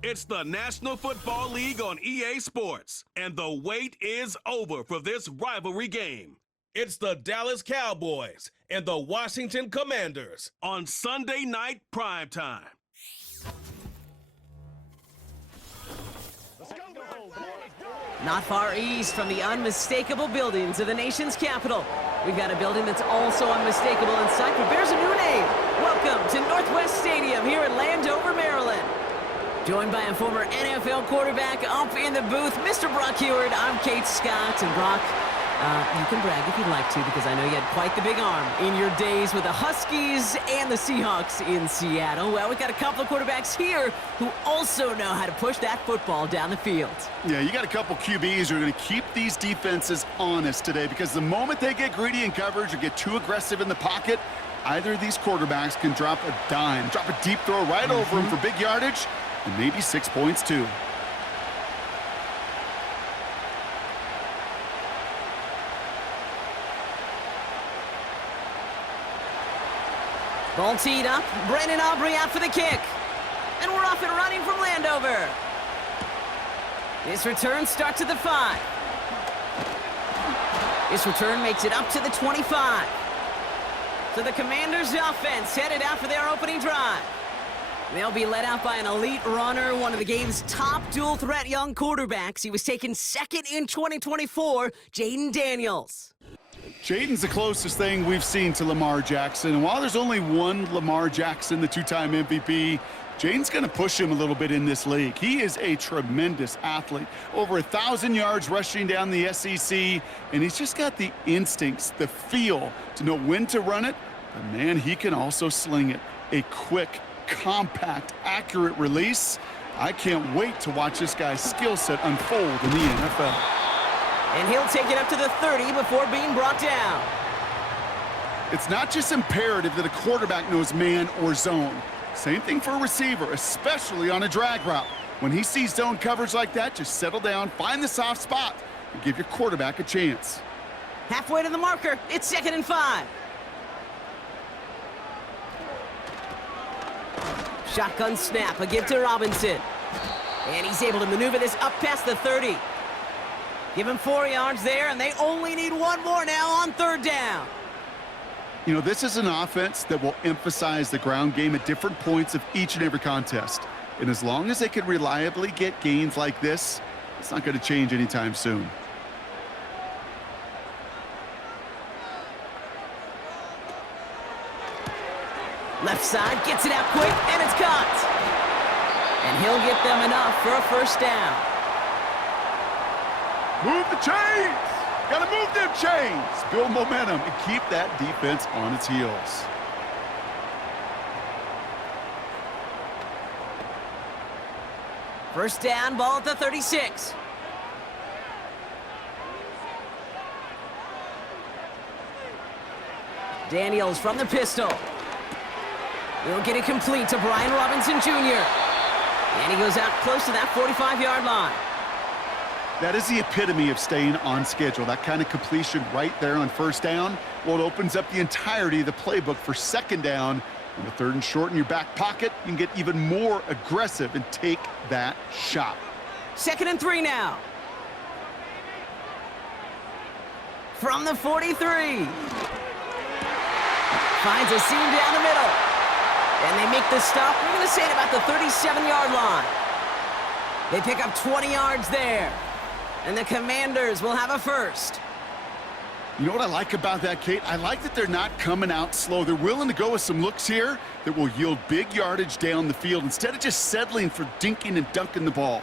It's the National Football League on EA Sports, and the wait is over for this rivalry game. It's the Dallas Cowboys and the Washington Commanders on Sunday night primetime. Not far east from the unmistakable buildings of the nation's capital, we've got a building that's also unmistakable in sight, but bears a new name. Welcome to Northwest Stadium here in Landover, Maryland. Joined by a former NFL quarterback up in the booth, Mr. Brock Heward. I'm Kate Scott, and Brock, you can brag if you'd like to, because I know you had quite the big arm in your days with the Huskies and the Seahawks in Seattle. Well, we've got a couple of quarterbacks here who also know how to push that football down the field. Yeah, you got a couple QBs who are going to keep these defenses honest today, because the moment they get greedy in coverage or get too aggressive in the pocket, either of these quarterbacks can drop a dime, drop a deep throw right over them for big yardage, and maybe 6 points too. Ball teed up, Brandon Aubrey out for the kick. And we're off and running from Landover. This return starts at the 5. This return makes it up to the 25. So the Commanders' offense headed out for their opening drive. They'll be led out by an elite runner, one of the game's top dual-threat young quarterbacks. He was taken second in 2024, Jayden Daniels. Jayden's the closest thing we've seen to Lamar Jackson. And while there's only one Lamar Jackson, the two-time MVP, Jayden's going to push him a little bit in this league. He is a tremendous athlete. Over 1,000 yards rushing down the SEC, and he's just got the instincts, the feel to know when to run it. But, man, he can also sling it. A quick, compact, accurate release. I can't wait to watch this guy's skill set unfold in the NFL. And he'll take it up to the 30 before being brought down. It's not just imperative that a quarterback knows man or zone. Same thing for a receiver, especially on a drag route. When he sees zone coverage like that, just settle down, find the soft spot, and give your quarterback a chance. Halfway to the marker, it's 2nd and 5. Shotgun snap, a give to Robinson. And he's able to maneuver this up past the 30. Give him 4 yards there, and they only need one more now on 3rd down. You know, this is an offense that will emphasize the ground game at different points of each and every contest. And as long as they can reliably get gains like this, it's not going to change anytime soon. Left side, gets it out quick, and it's caught. And he'll get them enough for a 1st down. Move the chains! Gotta move them chains! Build momentum and keep that defense on its heels. First down, ball at the 36. Daniels from the pistol. He'll get it complete to Brian Robinson Jr. And he goes out close to that 45-yard line. That is the epitome of staying on schedule. That kind of completion right there on 1st down. Well, it opens up the entirety of the playbook for 2nd down. On the 3rd and short in your back pocket, you can get even more aggressive and take that shot. 2nd and 3 now. From the 43. Finds a seam down the middle. And they make the stop, we're going to say, at about the 37-yard line. They pick up 20 yards there. And the Commanders will have a 1st. You know what I like about that, Kate? I like that they're not coming out slow. They're willing to go with some looks here that will yield big yardage down the field instead of just settling for dinking and dunking the ball.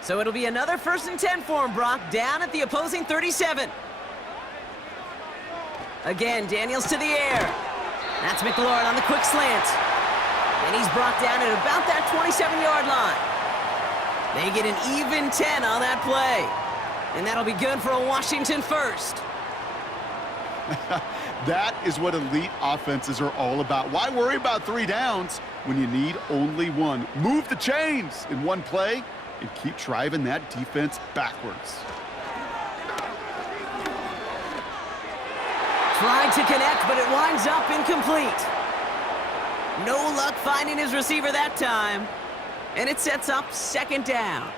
So it'll be another 1st and 10 for him, Brock, down at the opposing 37. Again, Daniels to the air. That's McLaurin on the quick slant. And he's brought down at about that 27-yard line. They get an even 10 on that play. And that'll be good for a Washington 1st. That is what elite offenses are all about. Why worry about 3 downs when you need only 1? Move the chains in one play and keep driving that defense backwards. Tried to connect, but it winds up incomplete. No luck finding his receiver that time. And it sets up second down.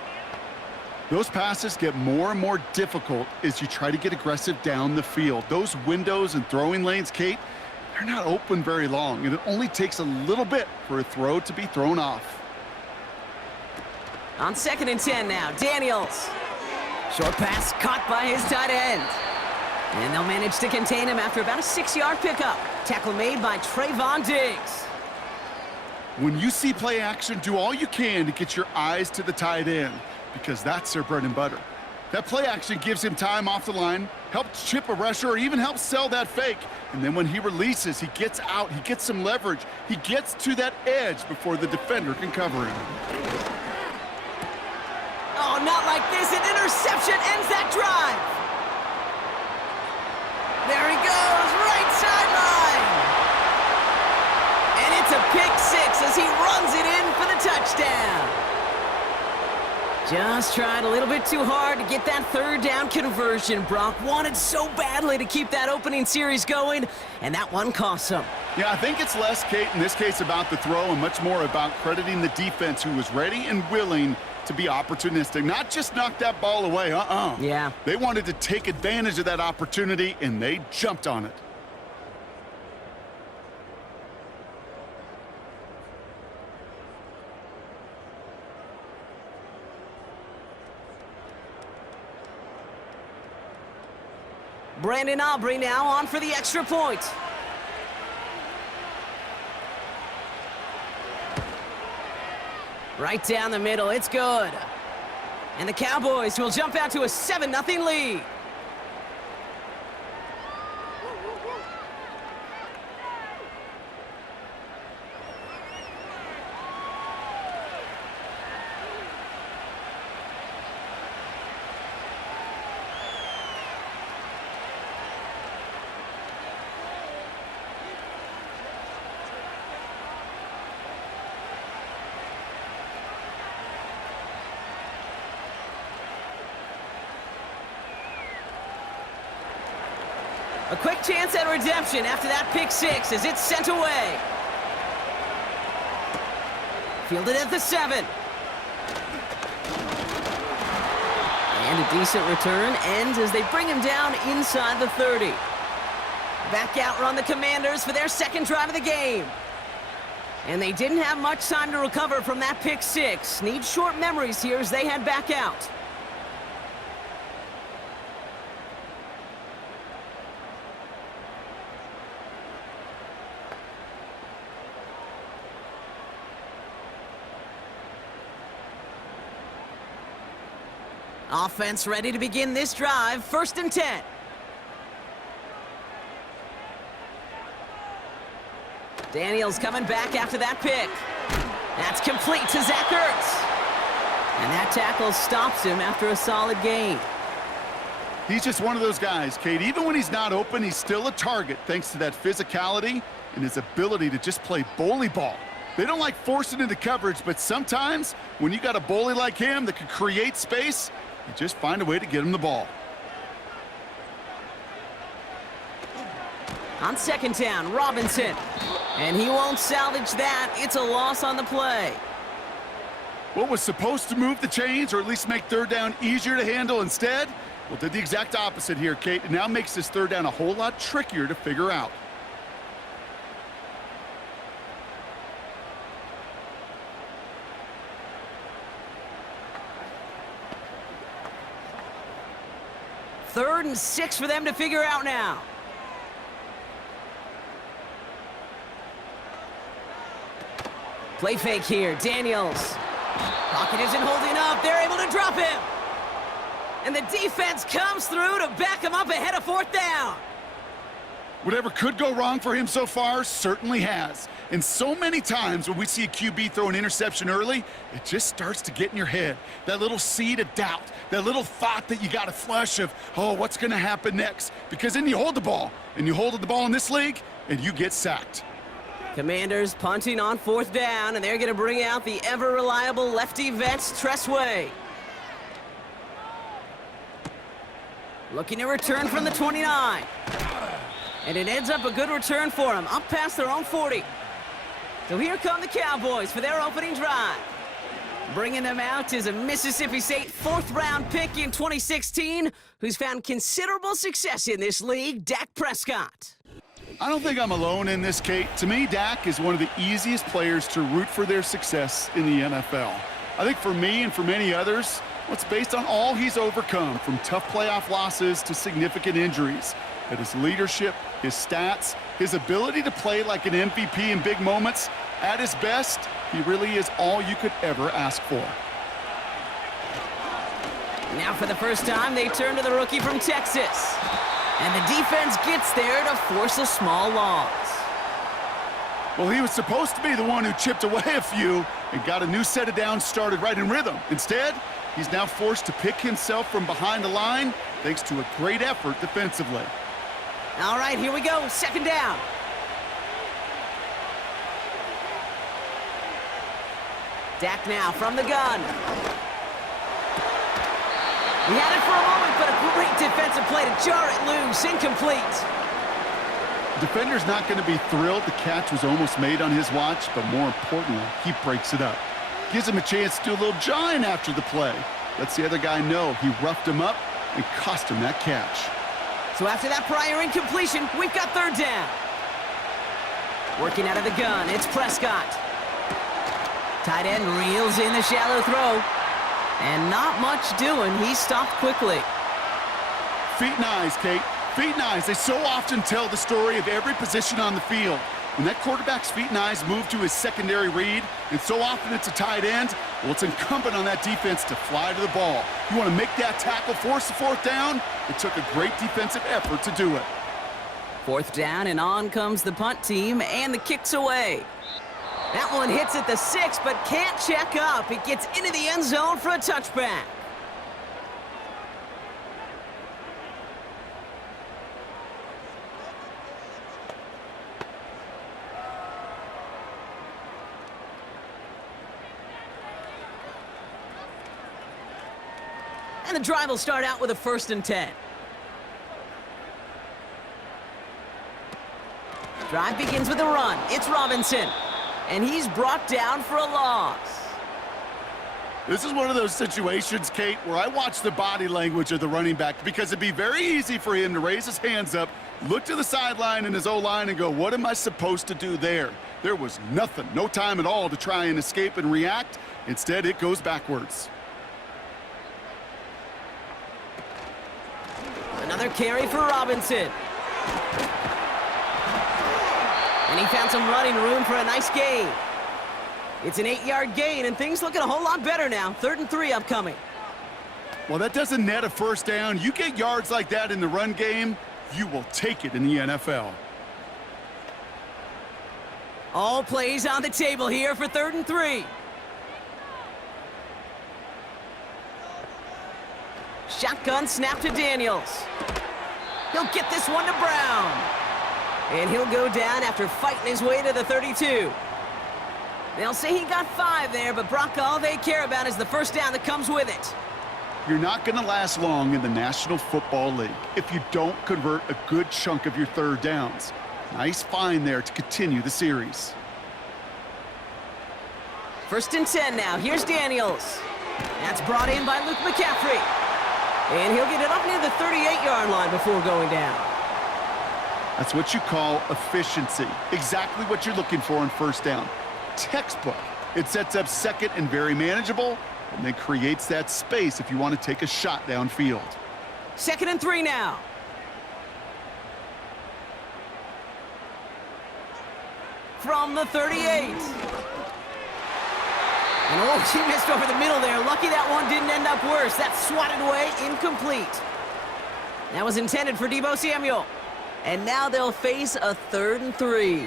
Those passes get more and more difficult as you try to get aggressive down the field. Those windows and throwing lanes, Kate, they're not open very long, and it only takes a little bit for a throw to be thrown off. On 2nd and 10 now, Daniels. Short pass caught by his tight end. And they'll manage to contain him after about a 6-yard pickup. Tackle made by Trayvon Diggs. When you see play action, do all you can to get your eyes to the tight end, because that's their bread and butter. That play action gives him time off the line, helps chip a rusher, or even helps sell that fake. And then when he releases, he gets out, he gets some leverage. He gets to that edge before the defender can cover him. Oh, not like this. An interception ends that drive. There he goes, right sideline. And it's a pick six as he runs it in for the touchdown. Just tried a little bit too hard to get that 3rd down conversion. Brock wanted so badly to keep that opening series going, and that one cost him. Yeah, I think it's less, Kate, in this case about the throw and much more about crediting the defense who was ready and willing to be opportunistic, not just knock that ball away. Yeah. They wanted to take advantage of that opportunity, and they jumped on it. Brandon Aubrey now on for the extra point. Right down the middle, it's good. And the Cowboys will jump out to a 7-0 lead. A quick chance at redemption after that pick six as it's sent away. Fielded at the 7. And a decent return ends as they bring him down inside the 30. Back out run the Commanders for their 2nd drive of the game. And they didn't have much time to recover from that pick six. Need short memories here as they head back out. Offense ready to begin this drive. 1st and 10. Daniels coming back after that pick. That's complete to Zach Ertz. And that tackle stops him after a solid gain. He's just one of those guys, Kate. Even when he's not open, he's still a target thanks to that physicality and his ability to just play bully ball. They don't like forcing into coverage, but sometimes when you got a bully like him that can create space, you just find a way to get him the ball. On 2nd down, Robinson. And he won't salvage that. It's a loss on the play. What was supposed to move the chains or at least make 3rd down easier to handle instead? Well, did the exact opposite here, Kate. It now makes this 3rd down a whole lot trickier to figure out. Third and 6 for them to figure out now. Play fake here, Daniels. Pocket isn't holding up. They're able to drop him. And the defense comes through to back him up ahead of 4th down. Whatever could go wrong for him so far certainly has. And so many times when we see a QB throw an interception early, it just starts to get in your head. That little seed of doubt, that little thought that you got to flush of, oh, what's going to happen next? Because then you hold the ball, and you hold the ball in this league, and you get sacked. Commanders punting on 4th down, and they're going to bring out the ever-reliable lefty vets, Tressway. Looking to return from the 29. And it ends up a good return for him, up past their own 40. So here come the Cowboys for their opening drive. Bringing them out is a Mississippi State fourth-round pick in 2016 who's found considerable success in this league, Dak Prescott. I don't think I'm alone in this, Kate. To me, Dak is one of the easiest players to root for their success in the NFL. I think for me and for many others, it's based on all he's overcome, from tough playoff losses to significant injuries. But his leadership, his stats, his ability to play like an MVP in big moments, at his best, he really is all you could ever ask for. Now for the first time, they turn to the rookie from Texas. And the defense gets there to force a small loss. Well, he was supposed to be the one who chipped away a few and got a new set of downs started right in rhythm. Instead, he's now forced to pick himself from behind the line thanks to a great effort defensively. All right, here we go. Second down. Dak now from the gun. He had it for a moment, but a great defensive play to jar it loose. Incomplete. The defender's not going to be thrilled the catch was almost made on his watch, but more importantly, he breaks it up. Gives him a chance to do a little jawing after the play. Lets the other guy know he roughed him up and cost him that catch. So after that prior incompletion, we've got third down. Working out of the gun, it's Prescott. Tight end reels in the shallow throw. And not much doing. He stopped quickly. Feet and eyes, Kate. Feet and eyes. They so often tell the story of every position on the field. When that quarterback's feet and eyes move to his secondary read, and so often it's a tight end, well, it's incumbent on that defense to fly to the ball. You want to make that tackle, force the fourth down? It took a great defensive effort to do it. Fourth down, and on comes the punt team, and the kick's away. That one hits at the 6, but can't check up. It gets into the end zone for a touchback. And the drive will start out with a 1st and 10. Drive begins with a run. It's Robinson. And he's brought down for a loss. This is one of those situations, Kate, where I watch the body language of the running back because it'd be very easy for him to raise his hands up, look to the sideline in his O-line and go, what am I supposed to do there? There was nothing, no time at all to try and escape and react. Instead, it goes backwards. Another carry for Robinson. And he found some running room for a nice gain. It's an 8-yard gain, and things looking a whole lot better now. 3rd and 3 upcoming. Well, that doesn't net a first down. You get yards like that in the run game, you will take it in the NFL. All plays on the table here for 3rd and 3. Shotgun snap to Daniels. He'll get this one to Brown. And he'll go down after fighting his way to the 32. They'll say he got 5 there, but Brock, all they care about is the first down that comes with it. You're not going to last long in the National Football League if you don't convert a good chunk of your third downs. Nice find there to continue the series. 1st and 10 now. Here's Daniels. That's brought in by Luke McCaffrey. And he'll get it up near the 38-yard line before going down. That's what you call efficiency. Exactly what you're looking for on first down. Textbook. It sets up second and very manageable, and then creates that space if you want to take a shot downfield. 2nd and 3 now. From the 38. And oh, she missed over the middle there. Lucky that one didn't end up worse. That swatted away, incomplete. That was intended for Deebo Samuel. And now they'll face a 3rd and 3.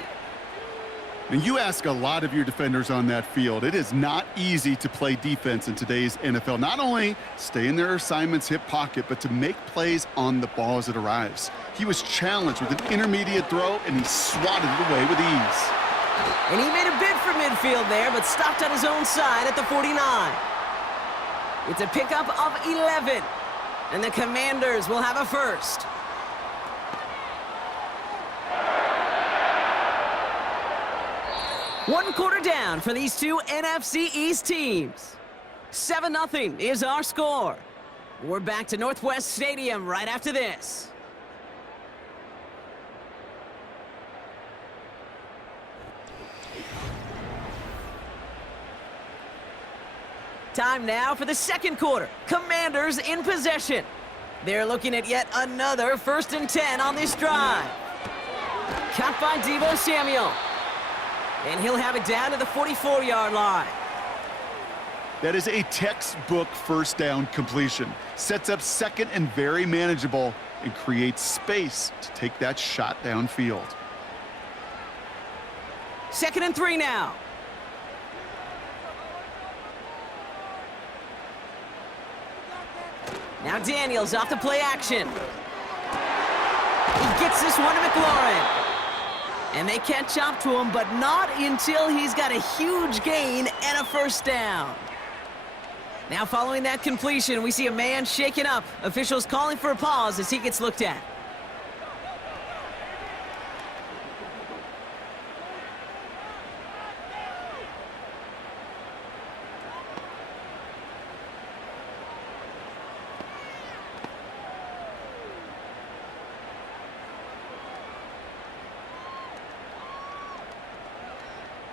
And you ask a lot of your defenders on that field. It is not easy to play defense in today's NFL. Not only stay in their assignment's hip pocket, but to make plays on the ball as it arrives. He was challenged with an intermediate throw, and he swatted it away with ease. And he made a bid for midfield there, but stopped on his own side at the 49. It's a pickup of 11. And the Commanders will have a first. One quarter down for these two NFC East teams. 7-0 is our score. We're back to Northwest Stadium right after this. Time now for the second quarter. Commanders in possession. They're looking at yet another 1st and 10 on this drive. Caught by Deebo Samuel. And he'll have it down to the 44-yard line. That is a textbook first down completion. Sets up second and very manageable and creates space to take that shot downfield. 2nd and 3 now. Now Daniels off the play action. He gets this one to McLaurin. And they catch up to him, but not until he's got a huge gain and a 1st down. Now following that completion, we see a man shaken up. Officials calling for a pause as he gets looked at.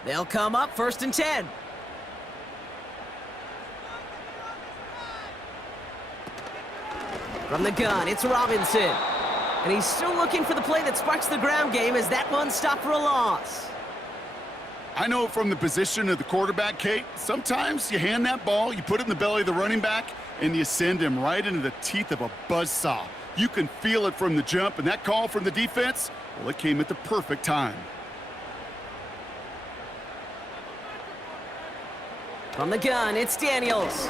They'll come up 1st and 10. From the gun, it's Robinson. And he's still looking for the play that sparks the ground game as that one stopped for a loss. I know from the position of the quarterback, Kate, sometimes you hand that ball, you put it in the belly of the running back, and you send him right into the teeth of a buzzsaw. You can feel it from the jump, and that call from the defense, well, it came at the perfect time. From the gun, it's Daniels.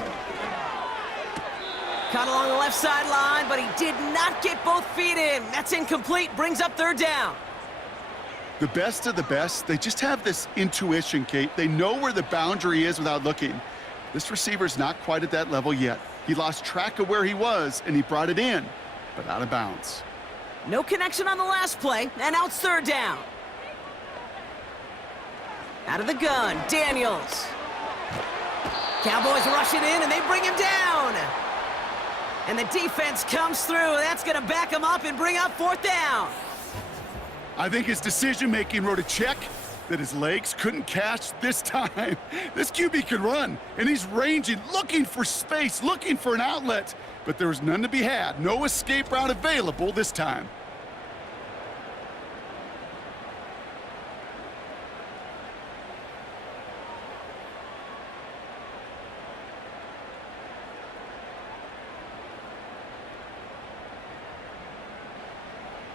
Caught along the left sideline, but he did not get both feet in. That's incomplete, brings up 3rd down. The best of the best, they just have this intuition, Kate. They know where the boundary is without looking. This receiver's not quite at that level yet. He lost track of where he was, and he brought it in, but out of bounds. No connection on the last play, and now it's 3rd down. Out of the gun, Daniels. Cowboys rush it in, and they bring him down. And the defense comes through. That's going to back him up and bring up 4th down. I think his decision-making wrote a check that his legs couldn't catch this time. This QB can run, and he's ranging, looking for space, looking for an outlet. But there was none to be had. No escape route available this time.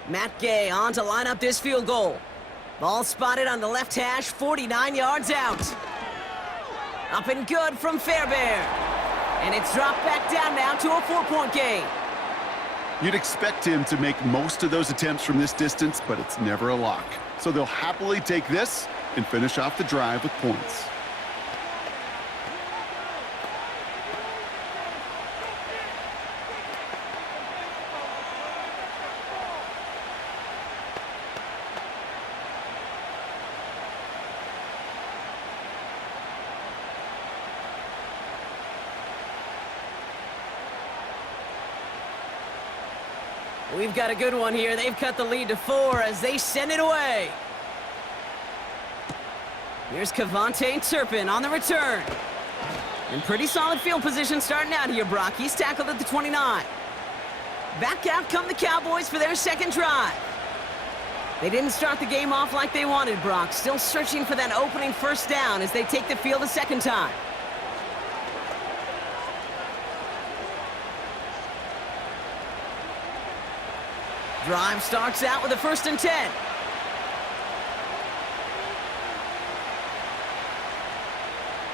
Matt Gay on to line up this field goal. Ball spotted on the left hash, 49 yards out. Up and good from Fairbairn. And it's dropped back down now to a 4-point game. You'd expect him to make most of those attempts from this distance, but it's never a lock. So they'll happily take this and finish off the drive with points. We've got a good one here. They've cut the lead to 4 as they send it away. Here's Kavontae Turpin on the return. In pretty solid field position starting out here, Brock. He's tackled at the 29. Back out come the Cowboys for their 2nd drive. They didn't start the game off like they wanted, Brock. Still searching for that opening 1st down as they take the field a 2nd time. Drive starts out with a 1st and 10.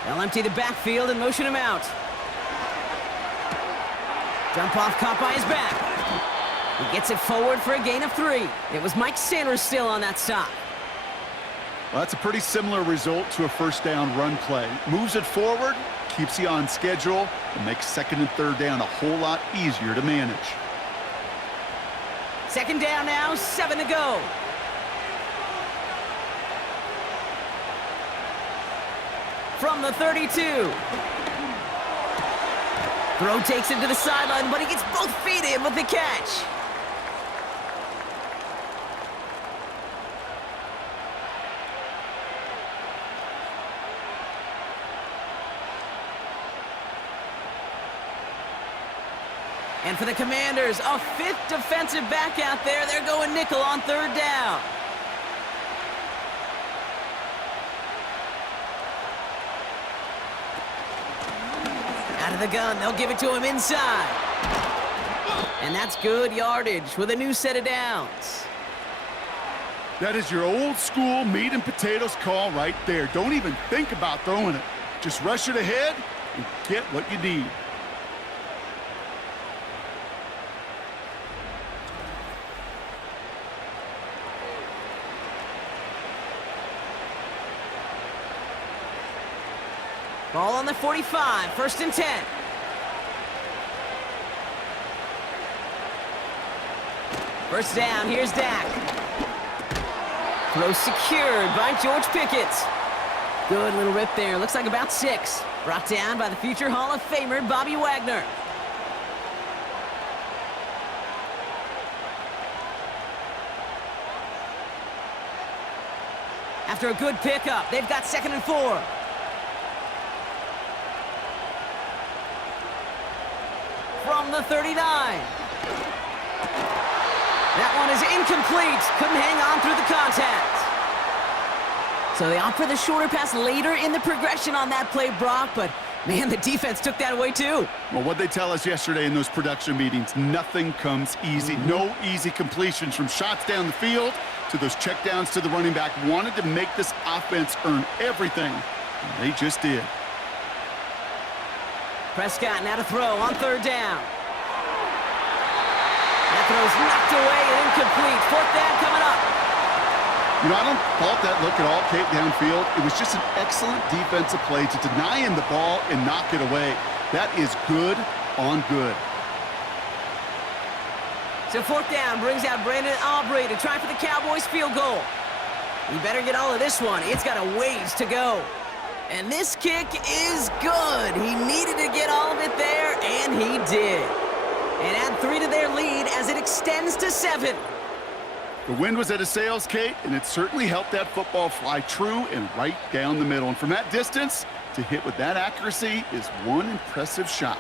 They'll empty the backfield and motion him out. Jump off caught by his back. He gets it forward for a gain of 3. It was Mike Sanders still on that stop. Well, that's a pretty similar result to a 1st down run play. Moves it forward, keeps you on schedule, and makes 2nd and 3rd down a whole lot easier to manage. 2nd down now, 7 to go. From the 32. Throw takes him to the sideline, but he gets both feet in with the catch. And for the Commanders, a fifth defensive back out there. They're going nickel on third down. Out of the gun, they'll give it to him inside. And that's good yardage with a new set of downs. That is your old school meat and potatoes call right there. Don't even think about throwing it. Just rush it ahead and get what you need. Ball on the 45, 1st and 10. First down, here's Dak. Throw secured by George Pickett. Good little rip there, looks like about 6. Brought down by the future Hall of Famer, Bobby Wagner. After a good pickup, they've got 2nd and 4. From the 39. That one is incomplete. Couldn't hang on through the contact. So they opt for the shorter pass later in the progression on that play, Brock, but man, the defense took that away too. Well, what they tell us yesterday in those production meetings, nothing comes easy. No easy completions from shots down the field to those checkdowns to the running back. Wanted to make this offense earn everything, and they just did. Prescott now to throw on 3rd down. That throw's knocked away and incomplete. 4th down coming up. You know, I don't fault that look at all, Kate, downfield. It was just an excellent defensive play to deny him the ball and knock it away. That is good on good. So 4th down brings out Brandon Aubrey to try for the Cowboys field goal. He better get all of this one. It's got a ways to go. And this kick is good. He needed to get all of it there, and he did. And add 3 to their lead as it extends to 7. The wind was at his sails, Kate, and it certainly helped that football fly true and right down the middle. And from that distance, to hit with that accuracy is one impressive shot.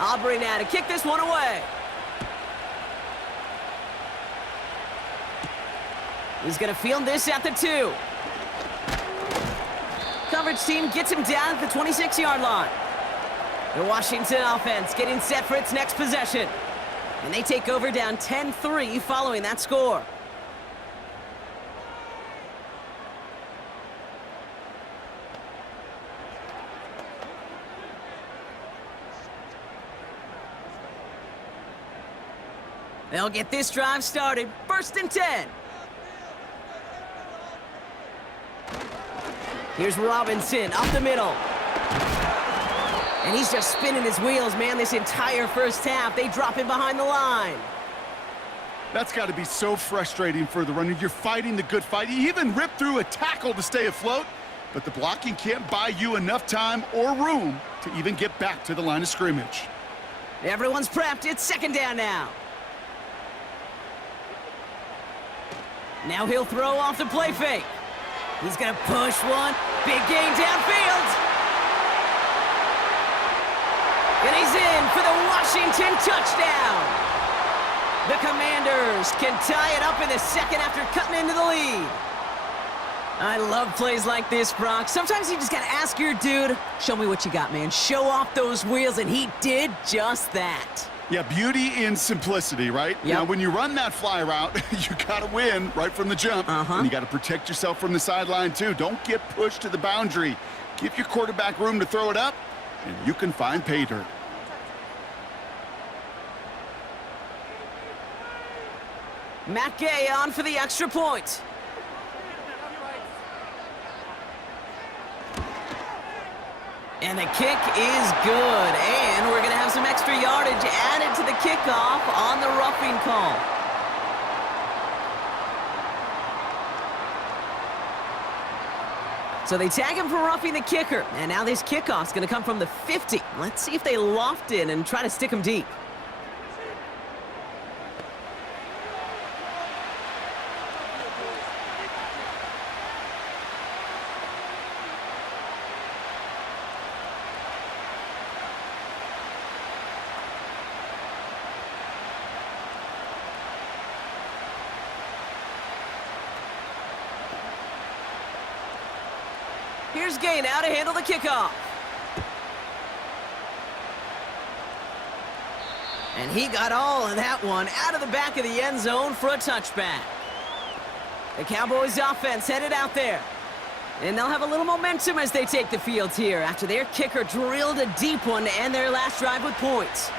Aubrey now to kick this one away. He's going to field this at the 2. Coverage team gets him down at the 26-yard line. The Washington offense getting set for its next possession. And they take over down 10-3 following that score. They'll get this drive started. 1st and 10. Here's Robinson up the middle. And he's just spinning his wheels, man, this entire first half. They drop him behind the line. That's got to be so frustrating for the runner. You're fighting the good fight. You even rip through a tackle to stay afloat, but the blocking can't buy you enough time or room to even get back to the line of scrimmage. Everyone's prepped. It's 2nd down now. Now he'll throw off the play fake. He's going to push one. Big gain downfield. And he's in for the Washington touchdown. The Commanders can tie it up in the 2nd after cutting into the lead. I love plays like this, Brock. Sometimes you just got to ask your dude, show me what you got, man. Show off those wheels, and he did just that. Yeah, beauty in simplicity, right? Yep. Now, when you run that fly route, you got to win right from the jump. And you got to protect yourself from the sideline, too. Don't get pushed to the boundary. Give your quarterback room to throw it up, and you can find pay dirt. Matt Gay on for the extra point. And the kick is good, and we're going to have some extra extra yardage added to the kickoff on the roughing call. So they tag him for roughing the kicker, and now this kickoff's going to come from the 50. Let's see if they loft in and try to stick him deep. Here's Gay now to handle the kickoff. And he got all of that one out of the back of the end zone for a touchback. The Cowboys offense headed out there. And they'll have a little momentum as they take the field here after their kicker drilled a deep one to end their last drive with points.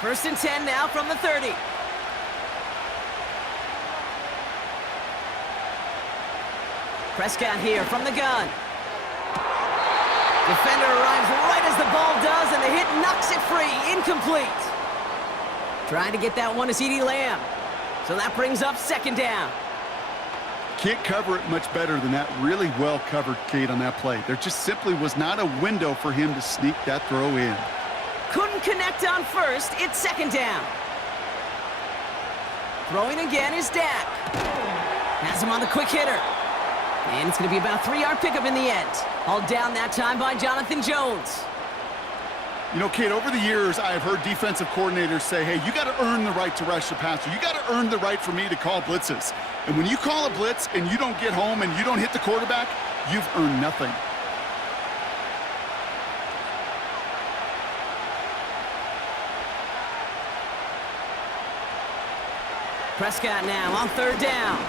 First and 10 now from the 30. Prescott here from the gun. Defender arrives right as the ball does, and the hit knocks it free. Incomplete. Trying to get that one to CeeDee Lamb. So that brings up second down. Can't cover it much better than that. Really well covered, Kate, on that play. There just simply was not a window for him to sneak that throw in. Couldn't connect on first. It's second down. Throwing again is Dak. Has him on the quick hitter. And it's going to be about a 3-yard pickup in the end. Hauled down that time by Jonathan Jones. You know, Kate, over the years, I have heard defensive coordinators say, hey, you got to earn the right to rush the passer. You got to earn the right for me to call blitzes. And when you call a blitz and you don't get home and you don't hit the quarterback, you've earned nothing. Prescott now on third down.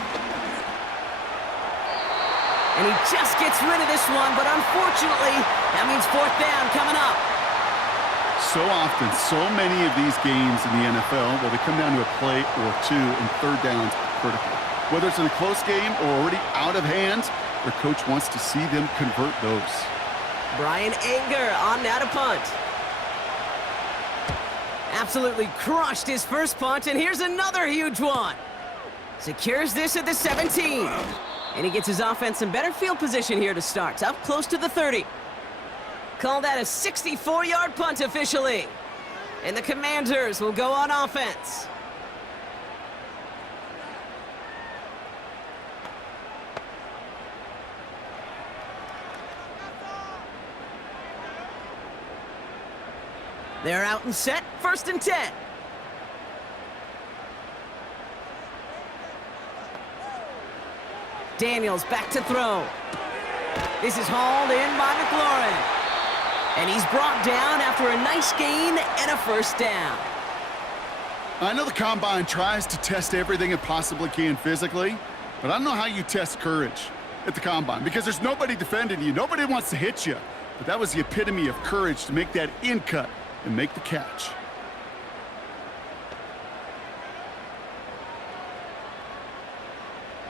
And he just gets rid of this one, but unfortunately, that means fourth down coming up. So often, so many of these games in the NFL where they come down to a play or two and third downs are critical. Whether it's in a close game or already out of hand, their coach wants to see them convert those. Brian Anger on now to punt. Absolutely crushed his first punt, and here's another huge one. Secures this at the 17. And he gets his offense in better field position here to start. Up close to the 30. Call that a 64-yard punt officially. And the Commanders will go on offense. They're out and set, first and 10. Daniels back to throw. This is hauled in by McLaurin. And he's brought down after a nice gain and a first down. I know the Combine tries to test everything it possibly can physically, but I don't know how you test courage at the Combine because there's nobody defending you. Nobody wants to hit you. But that was the epitome of courage to make that in cut and make the catch.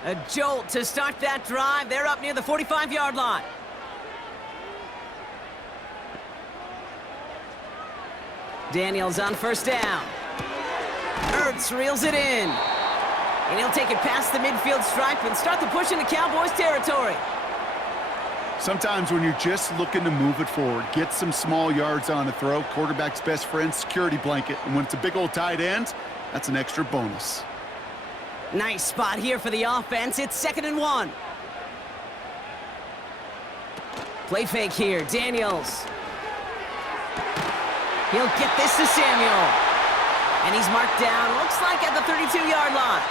A jolt to start that drive. They're up near the 45-yard line. Daniels on first down. Ertz reels it in. And he'll take it past the midfield stripe and start the push into Cowboys territory. Sometimes when you're just looking to move it forward, get some small yards on a throw, quarterback's best friend, security blanket. And when it's a big old tight end, that's an extra bonus. Nice spot here for the offense. It's second and 1. Play fake here. Daniels. He'll get this to Samuel. And he's marked down, looks like at the 32-yard line.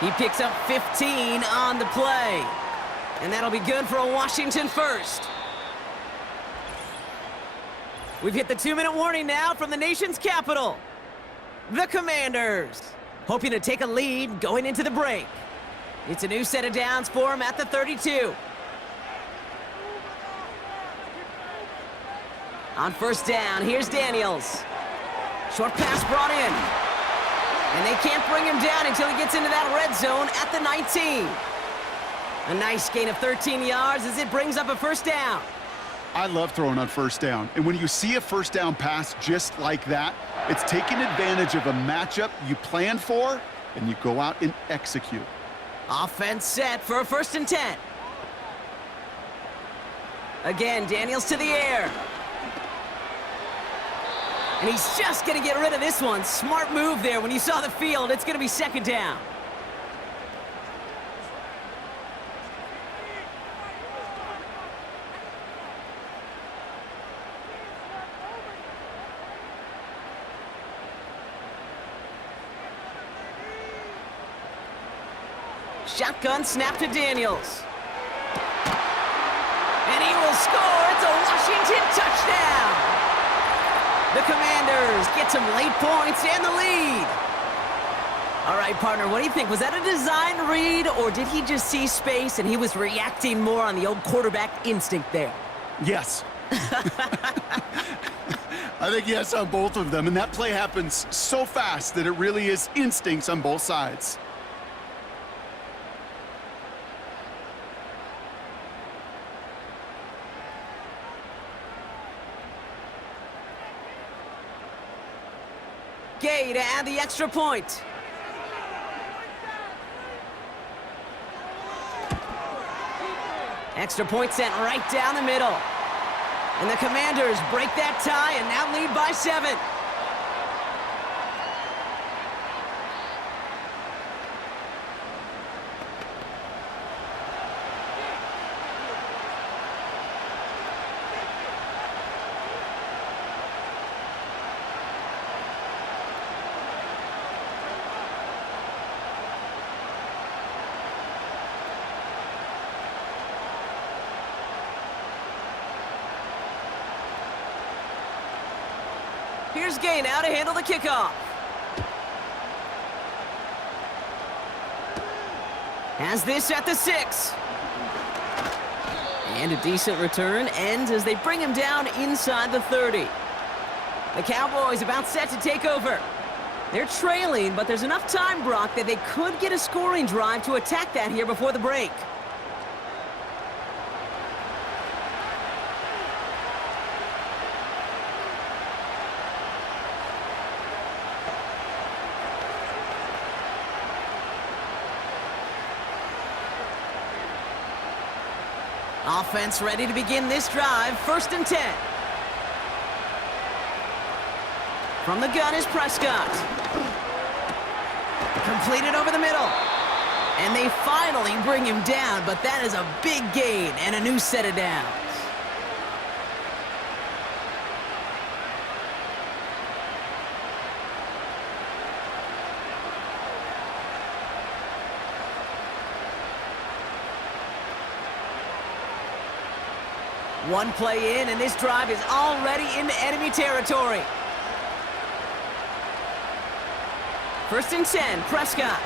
He picks up 15 on the play. And that'll be good for a Washington first. We've hit the 2-minute warning now from the nation's capital. The Commanders, hoping to take a lead going into the break. It's a new set of downs for them at the 32. On first down, here's Daniels. Short pass brought in. And And they can't bring him down until he gets into that red zone at the 19. A nice gain of 13 yards as it brings up a first down. I love throwing on first down. And when you see a first down pass just like that, it's taking advantage of a matchup you planned for, and you go out and execute. Offense set for a 1st and 10. Again, Daniels to the air. And he's just going to get rid of this one. Smart move there. When you saw the field, it's going to be 2nd down. Shotgun snap to Daniels. And he will score. It's a Washington touchdown. The Commanders get some late points and the lead. All right, partner, what do you think? Was that a design read, or did he just see space and he was reacting more on the old quarterback instinct there? Yes. I think yes on both of them, and that play happens so fast that it really is instincts on both sides. Gay to add the extra point. Extra point sent right down the middle. And the Commanders break that tie and now lead by 7. Here's Gay now to handle the kickoff. Has this at the 6. And a decent return ends as they bring him down inside the 30. The Cowboys about set to take over. They're trailing, but there's enough time, Brock, that they could get a scoring drive to attack that here before the break. Offense ready to begin this drive. 1st and 10. From the gun is Prescott. Completed over the middle. And they finally bring him down, but that is a big gain and a new set of downs. One play in, and this drive is already into enemy territory. 1st and 10, Prescott.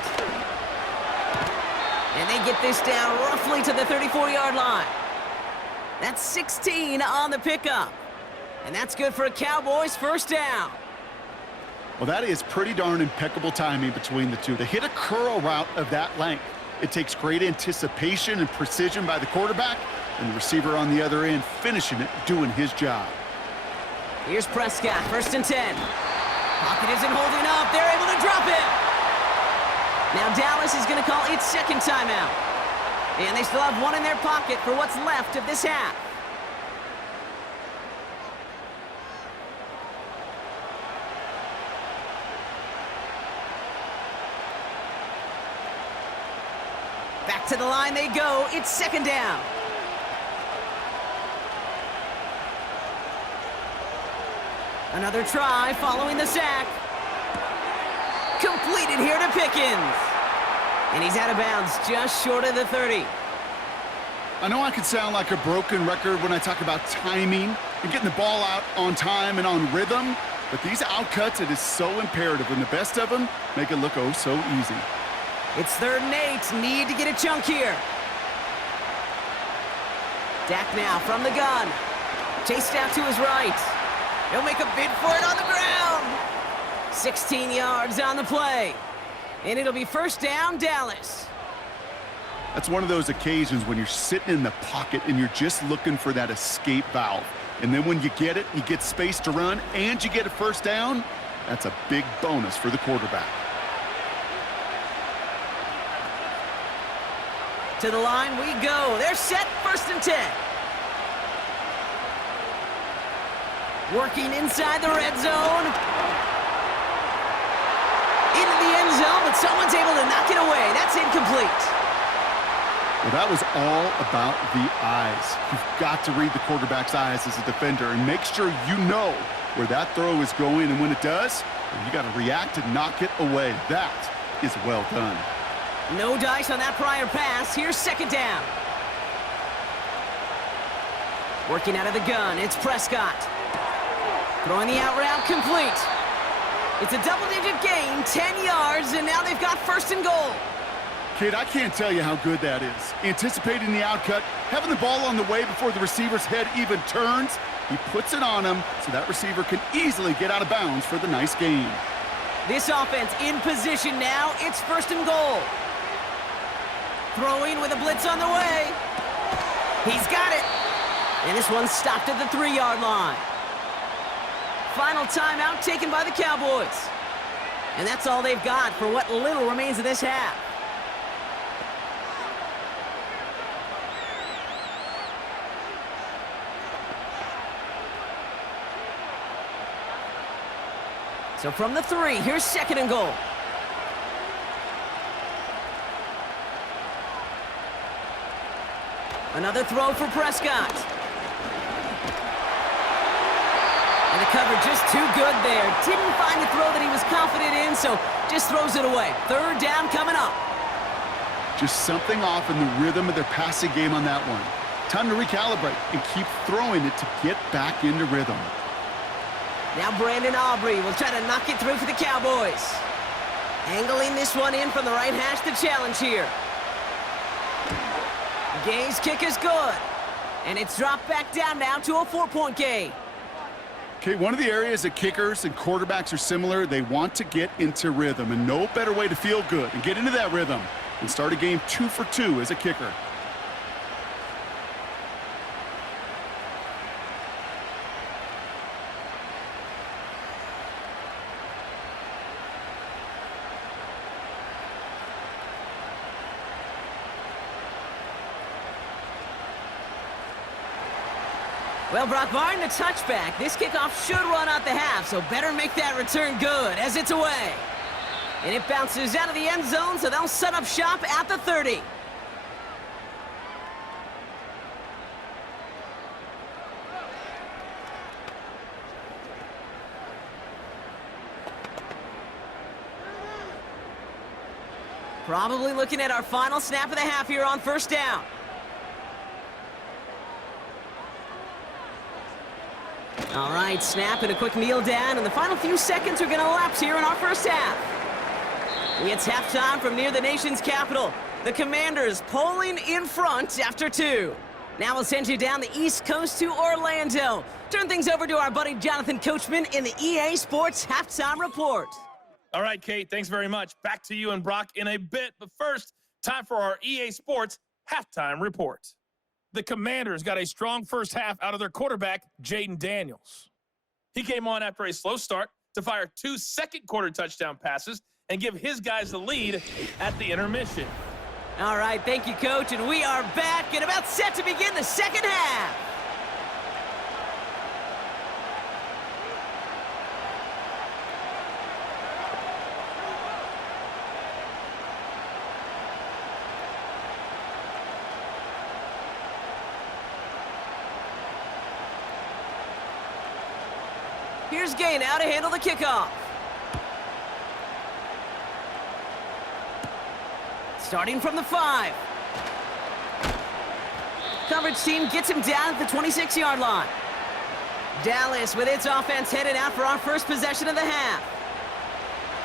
And they get this down roughly to the 34-yard line. That's 16 on the pickup. And that's good for a Cowboys 1st down. Well, that is pretty darn impeccable timing between the two. To hit a curl route of that length, it takes great anticipation and precision by the quarterback, and the receiver on the other end finishing it, doing his job. Here's Prescott, 1st and 10. Pocket isn't holding up. They're able to drop it. Now Dallas is going to call its 2nd timeout. And they still have one in their pocket for what's left of this half. Back to the line they go. It's 2nd down. Another try following the sack. Completed here to Pickens. And he's out of bounds just short of the 30. I know I could sound like a broken record when I talk about timing and getting the ball out on time and on rhythm, but these outcuts, it is so imperative, and the best of them make it look oh so easy. It's 3rd and 8. Need to get a chunk here. Dak now from the gun. Chased out to his right. He'll make a bid for it on the ground. 16 yards on the play. And it'll be first down, Dallas. That's one of those occasions when you're sitting in the pocket and you're just looking for that escape valve. And then when you get it, you get space to run, and you get a first down, that's a big bonus for the quarterback. To the line we go. They're set, 1st and 10. Working inside the red zone. Into the end zone, but someone's able to knock it away. That's incomplete. Well, that was all about the eyes. You've got to read the quarterback's eyes as a defender and make sure you know where that throw is going, and when it does, you got to react and knock it away. That is well done. No dice on that prior pass. Here's 2nd down. Working out of the gun, it's Prescott. Throwing the out route complete. It's a double-digit gain, 10 yards, and now they've got 1st and goal. Kid, I can't tell you how good that is. Anticipating the outcut, having the ball on the way before the receiver's head even turns, he puts it on him so that receiver can easily get out of bounds for the nice gain. This offense in position now. It's 1st and goal. Throwing with a blitz on the way. He's got it. And this one's stopped at the 3-yard line. Final timeout taken by the Cowboys. And that's all they've got for what little remains of this half. So from the 3, here's 2nd and goal. Another throw for Prescott. And the cover just too good there. Didn't find the throw that he was confident in, so just throws it away. 3rd down coming up. Just something off in the rhythm of their passing game on that one. Time to recalibrate and keep throwing it to get back into rhythm. Now Brandon Aubrey will try to knock it through for the Cowboys. Angling this one in from the right hash, the challenge here. Gay's kick is good. And it's dropped back down now to a 4-point game. Okay, one of the areas that kickers and quarterbacks are similar, they want to get into rhythm, and no better way to feel good and get into that rhythm and start a game 2 for 2 as a kicker. Well, Brock Martin, a touchback. This kickoff should run out the half, so better make that return good as it's away. And it bounces out of the end zone, so they'll set up shop at the 30. Probably looking at our final snap of the half here on 1st down. All right, snap and a quick kneel down, and the final few seconds are going to lapse here in our 1st half. It's halftime from near the nation's capital. The Commanders pulling in front after 2. Now we'll send you down the East Coast to Orlando. Turn things over to our buddy Jonathan Coachman in the EA Sports Halftime Report. All right, Kate, thanks very much. Back to you and Brock in a bit, but first, time for our EA Sports Halftime Report. The Commanders got a strong first half out of their quarterback, Jaden Daniels. He came on after a slow start to fire 2 second-quarter touchdown passes and give his guys the lead at the intermission. All right, thank you, Coach, and we are back and about set to begin the second half. Here's Gay now to handle the kickoff. Starting from the 5. Coverage team gets him down at the 26-yard line. Dallas with its offense headed out for our first possession of the half.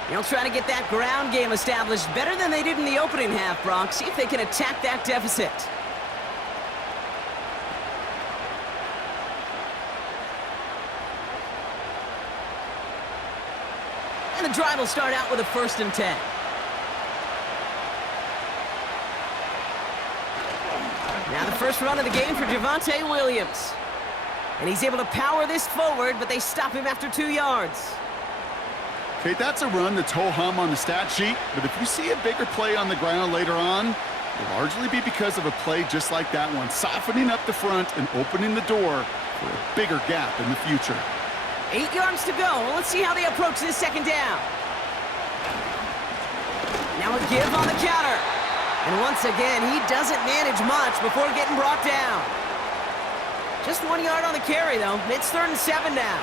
They'll try to get that ground game established better than they did in the opening half, Brock. See if they can attack that deficit. And the drive will start out with a 1st and 10. Now the first run of the game for Javonte Williams. And he's able to power this forward, but they stop him after 2 yards. Okay, that's a run that's ho-hum on the stat sheet, but if you see a bigger play on the ground later on, it'll largely be because of a play just like that one, softening up the front and opening the door for a bigger gap in the future. 8 yards to go. Let's see how they approach this 2nd down. Now a give on the counter. And once again, he doesn't manage much before getting brought down. Just 1 yard on the carry, though. It's 3rd and 7 now.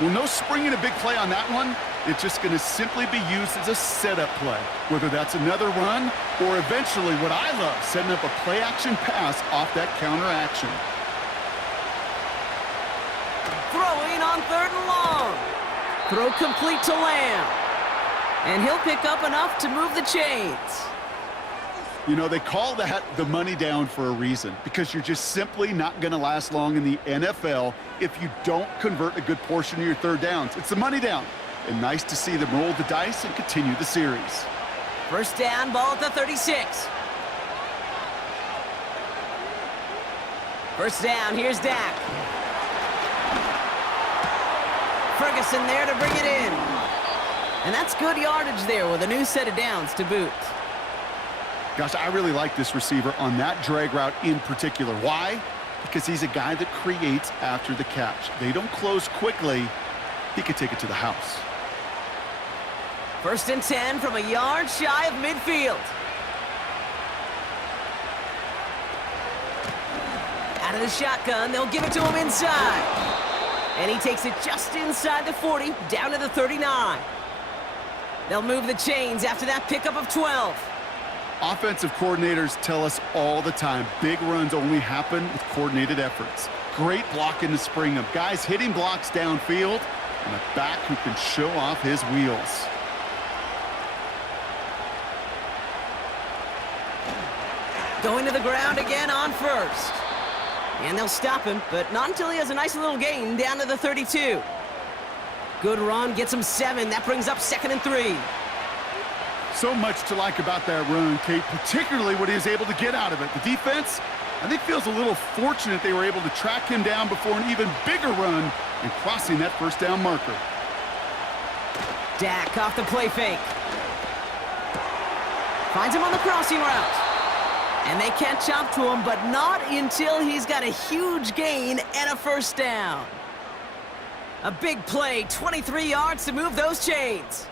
Well, no springing a big play on that one. It's just going to simply be used as a setup play, whether that's another run or eventually what I love, setting up a play-action pass off that counter action. Throwing on 3rd and long. Throw complete to Lamb. And he'll pick up enough to move the chains. You know, they call that the money down for a reason, because you're just simply not going to last long in the NFL if you don't convert a good portion of your 3rd downs. It's the money down. And nice to see them roll the dice and continue the series. 1st down, ball at the 36. 1st down, here's Dak. Ferguson there to bring it in. And that's good yardage there with a new set of downs to boot. Gosh, I really like this receiver on that drag route in particular. Why? Because he's a guy that creates after the catch. They don't close quickly. He could take it to the house. 1st and 10 from a yard shy of midfield. Out of the shotgun, they'll give it to him inside. And he takes it just inside the 40, down to the 39. They'll move the chains after that pickup of 12. Offensive coordinators tell us all the time, big runs only happen with coordinated efforts. Great blocking to spring them. Guys hitting blocks downfield, and a back who can show off his wheels. Going to the ground again on 1st. And they'll stop him, but not until he has a nice little gain down to the 32. Good run, gets him 7. That brings up 2nd and 3. So much to like about that run, Kate, particularly what he was able to get out of it. The defense, I think, feels a little fortunate they were able to track him down before an even bigger run and crossing that 1st down marker. Dak off the play fake. Finds him on the crossing route. And they catch up to him, but not until he's got a huge gain and a 1st down. A big play, 23 yards to move those chains.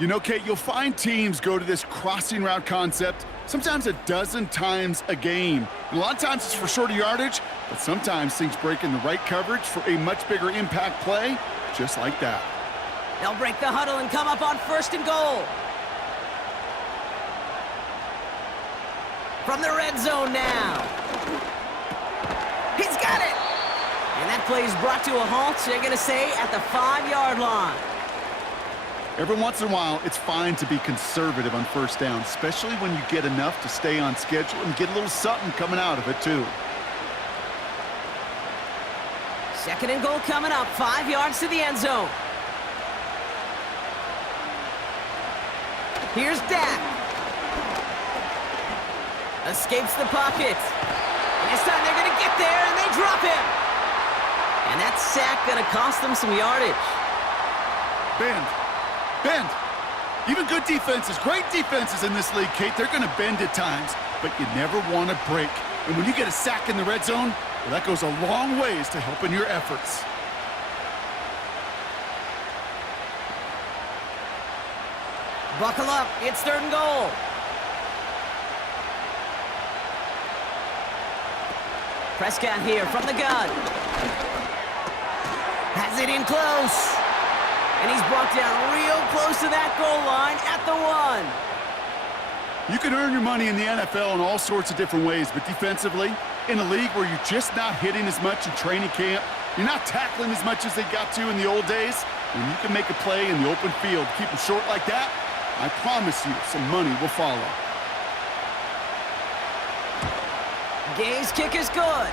You know, Kate, you'll find teams go to this crossing route concept sometimes a dozen times a game. And a lot of times it's for shorter yardage, but sometimes things break in the right coverage for a much bigger impact play, just like that. They'll break the huddle and come up on 1st and goal. From the red zone now. He's got it! And that play is brought to a halt, they're going to say, at the 5-yard line. Every once in a while, it's fine to be conservative on 1st down, especially when you get enough to stay on schedule and get a little something coming out of it, too. 2nd and goal coming up, 5 yards to the end zone. Here's Dak. Escapes the pocket. And this time they're going to get there, and they drop him. And that sack going to cost them some yardage. Bend. Even good defenses, great defenses in this league, Kate, they're going to bend at times, but you never want to break. And when you get a sack in the red zone, well, that goes a long ways to helping your efforts. Buckle up, it's 3rd and goal. Prescott here from the gun. Has it in close. And he's brought down real close to that goal line at the 1. You can earn your money in the NFL in all sorts of different ways, but defensively, in a league where you're just not hitting as much in training camp, you're not tackling as much as they got to in the old days, when you can make a play in the open field, keep them short like that, I promise you some money will follow. Gay's kick is good.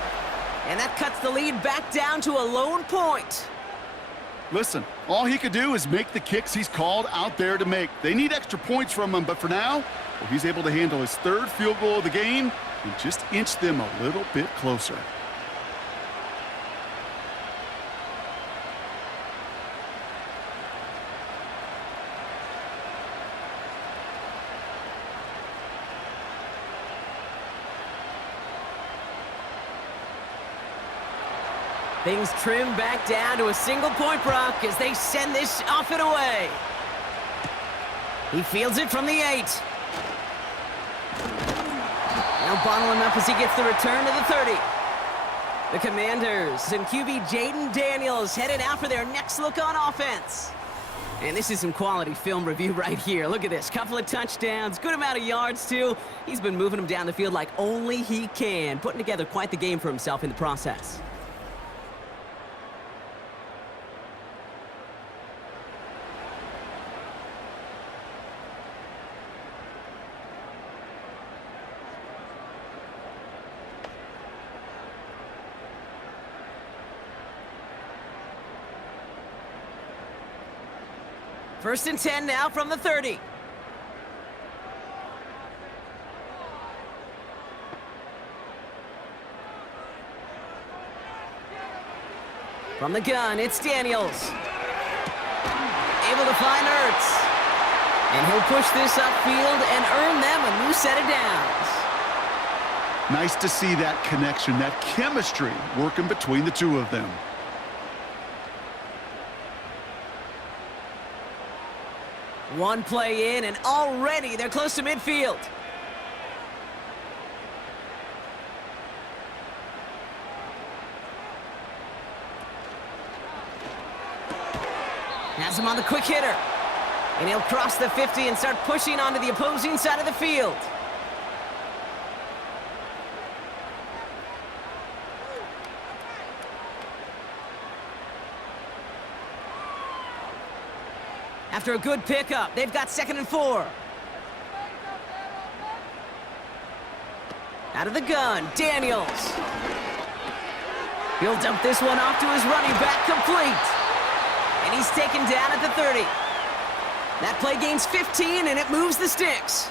And that cuts the lead back down to a lone point. Listen, all he could do is make the kicks he's called out there to make. They need extra points from him, but for now, well, he's able to handle his third field goal of the game and just inch them a little bit closer. Things trim back down to a single point, Brock, as they send this off and away. He fields it from the 8. Now bottle him up as he gets the return to the 30. The Commanders and QB Jaden Daniels headed out for their next look on offense. And this is some quality film review right here. Look at this. Couple of touchdowns, good amount of yards, too. He's been moving them down the field like only he can, putting together quite the game for himself in the process. First and 10 now from the 30. From the gun, it's Daniels. Able to find Ertz. And he'll push this upfield and earn them a new set of downs. Nice to see that connection, that chemistry working between the two of them. One play in, and already they're close to midfield. Has him on the quick hitter. And he'll cross the 50 and start pushing onto the opposing side of the field. After a good pickup, they've got 2nd and 4. Out of the gun, Daniels. He'll dump this one off to his running back, complete. And he's taken down at the 30. That play gains 15, and it moves the sticks.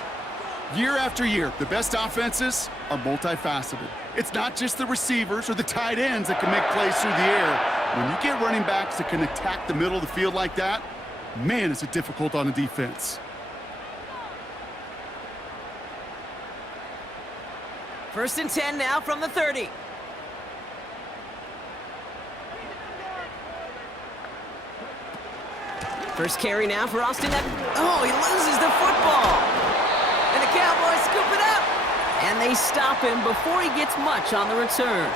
Year after year, the best offenses are multifaceted. It's not just the receivers or the tight ends that can make plays through the air. When you get running backs that can attack the middle of the field like that, man, is it difficult on a defense. First and 10 now from the 30. First carry now for Austin. Oh, he loses the football. And the Cowboys scoop it up. And they stop him before he gets much on the return.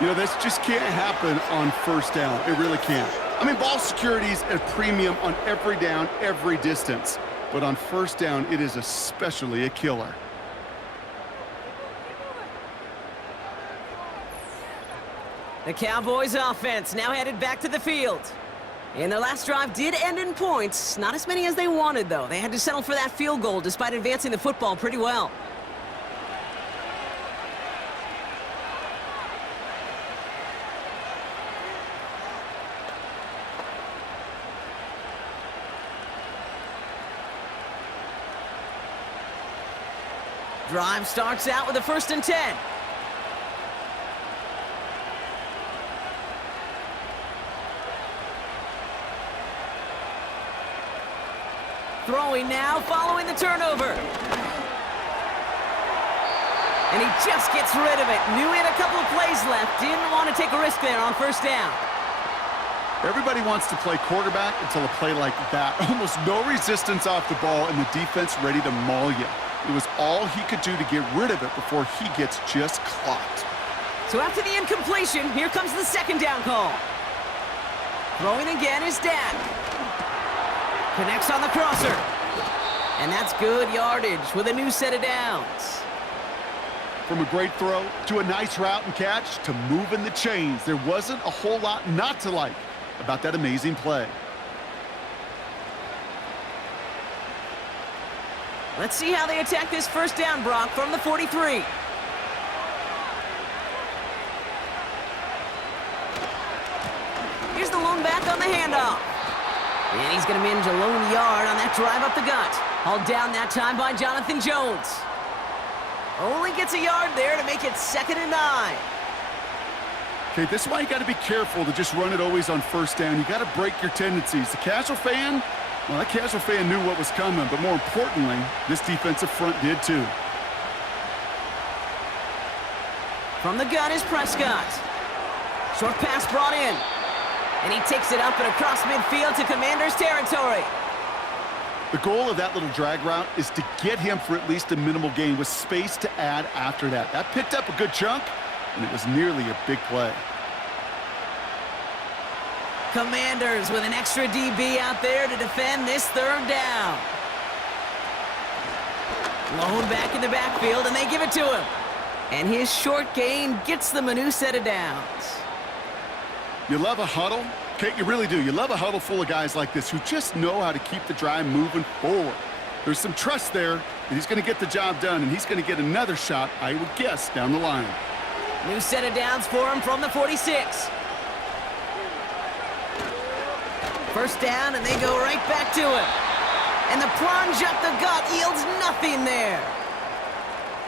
You know, this just can't happen on first down. It really can't. I mean, ball security's a premium on every down, every distance. But on first down, it is especially a killer. The Cowboys offense now headed back to the field. And their last drive did end in points. Not as many as they wanted, though. They had to settle for that field goal despite advancing the football pretty well. Drive starts out with a 1st and 10. Throwing now, following the turnover. And he just gets rid of it. Knew he had a couple of plays left. Didn't want to take a risk there on first down. Everybody wants to play quarterback until a play like that. Almost no resistance off the ball and the defense ready to maul you. It was all he could do to get rid of it before he gets just clocked. So after the incompletion, here comes the 2nd down call. Throwing again is Dak. Connects on the crosser. And that's good yardage with a new set of downs. From a great throw to a nice route and catch to moving the chains, there wasn't a whole lot not to like about that amazing play. Let's see how they attack this first down, Brock, from the 43. Here's the lone back on the handoff. And he's going to manage a lone yard on that drive up the gut. Hauled down that time by Jonathan Jones. Only gets a yard there to make it 2nd and 9. Okay, this is why you got to be careful to just run it always on first down. You got to break your tendencies. The casual fan, well, that casual fan knew what was coming, but more importantly, this defensive front did too. From the gun is Prescott. Short pass brought in. And he takes it up and across midfield to Commanders territory. The goal of that little drag route is to get him for at least a minimal gain with space to add after that. That picked up a good chunk, and it was nearly a big play. Commanders with an extra DB out there to defend this 3rd down. Lone back in the backfield, and they give it to him. And his short gain gets them a new set of downs. You love a huddle? Okay, you really do. You love a huddle full of guys like this who just know how to keep the drive moving forward. There's some trust there that he's going to get the job done, and he's going to get another shot, I would guess, down the line. New set of downs for him from the 46. First down, and they go right back to him. And the plunge up the gut yields nothing there.